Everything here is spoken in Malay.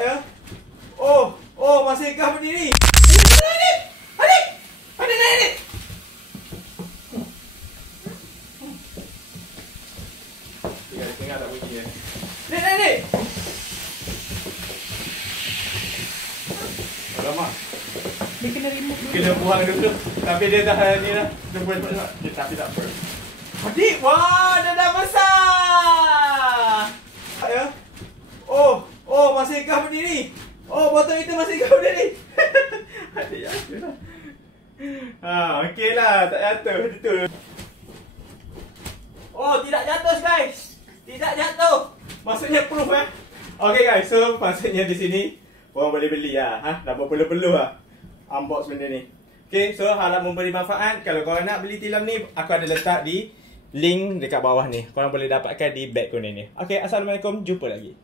ya. Masihkah berdiri? Adik! Tinggal tak bunyi ya. Dik! Alamak. Dia kena remove dulu. Kena buang dulu. Tapi dia dah ni dah. Dia boleh buat. Tapi tak apa. Adik, wah, dah besar. Ya. Masihkah berdiri? Botol itu masihkah berdiri? Adik jatuh lah. Okey lah, tak jatuh. Betul. Tidak jatuh guys. Tidak jatuh. Maksudnya proof Okay guys, so maksudnya di sini orang boleh beli lah. Dah perlu-perlu lah unbox benda ni. Okay, so harap memberi manfaat. Kalau korang nak beli tilam ni, aku ada letak di link dekat bawah ni. Korang boleh dapatkan di bag kuning ni. Okay, Assalamualaikum. Jumpa lagi.